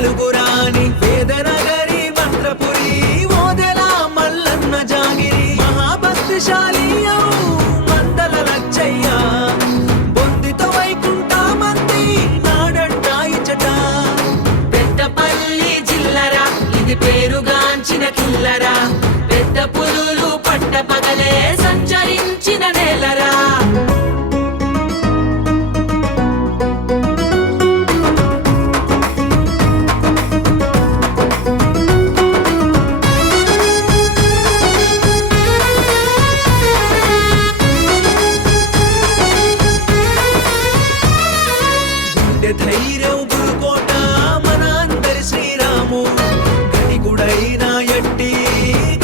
వెలుగురాని వేదనగరి మంత్రపురి ఓదెల మల్లన్న జాగిరి మహాభక్తిశాలియౌ మందల లచ్చయ్య బొందితో వైకుంఠ మంది నాడంట ఇచ్చట పెద్దపల్లి జిల్లరా ఇది పేరుగాంచిన కిల్లరా పెద్ద పులులు పట్ట పగలే సంచరించిన నేలరా ధైర్యం గురుకోట మన అందరి శ్రీరాము గడిగుడైన ఎట్టి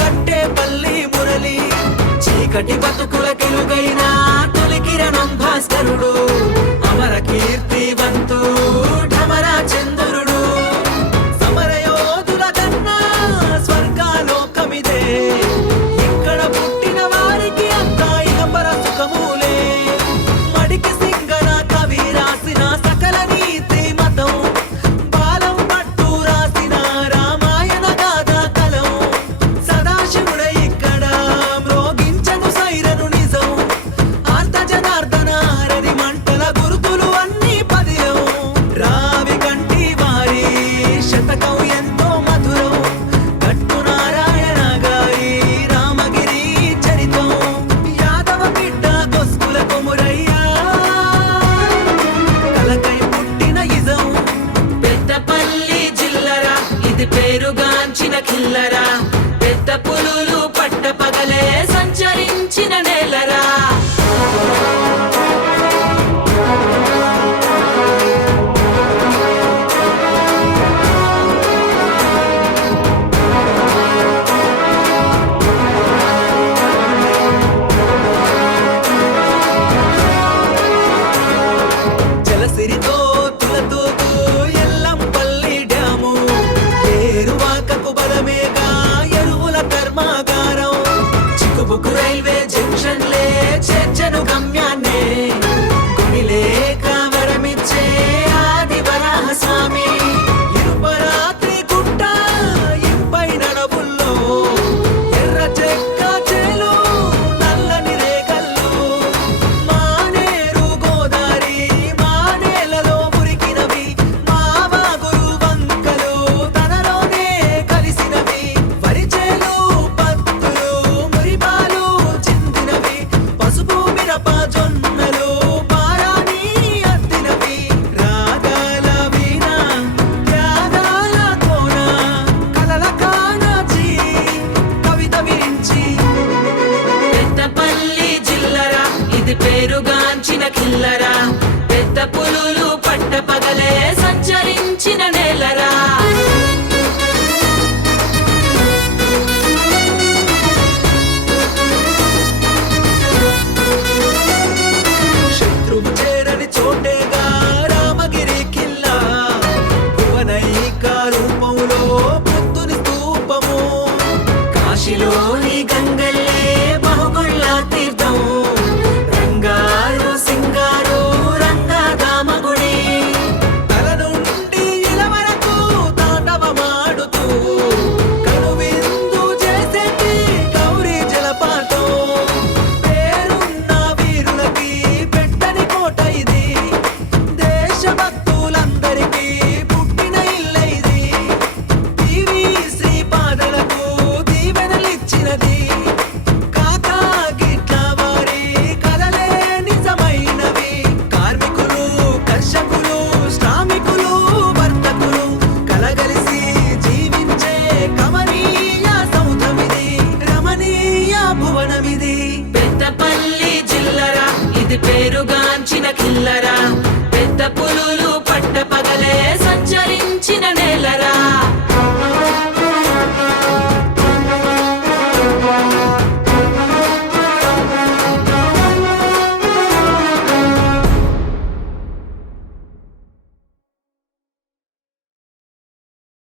గట్టే పల్లి మురళి చీకటి బతుకుల కెలుగైన తొలి కిరణం భాస్కరుడు అమర కీర్తివంతు ఢమరా చంద్రుడు సమరయోధుల కన్నా స్వర్గాలోకమిదే ఇక్కడ పుట్టిన వారికి అంతా ఇహపర సుఖములే మడికి సింగన కవి రాసిన సకల నీతి మతం బాలం పట్టు రాసిన రామాయణ గాథ కలం సదాశివుడ ఇక్కడ మ్రోగించను సైరను నిజం ఆర్త జనార్దన రది మంటల గురుతులు అన్ని పదిలం రావి కంటి వారి శతకం ఎంతో మధురం గట్టు నారాయణ గారి రామగిరి చరితం యాదవ బిడ్డ గొస్కుల కొమురయ్యా కలకై పుట్టిన ఇజం పెద్దపల్లి జిల్లరా ఇది పేరుగాంచిన కిల్లరా పెద్ద పులులు పట్ట పగలే సంచరించిన నేలరా జలసిరితో తులతూగు ఎల్లంపల్లి డ్యాము ఏరువాకకు బలమేగా ఎరువుల కర్మాగారం చిక్కుబుకు రైల్వే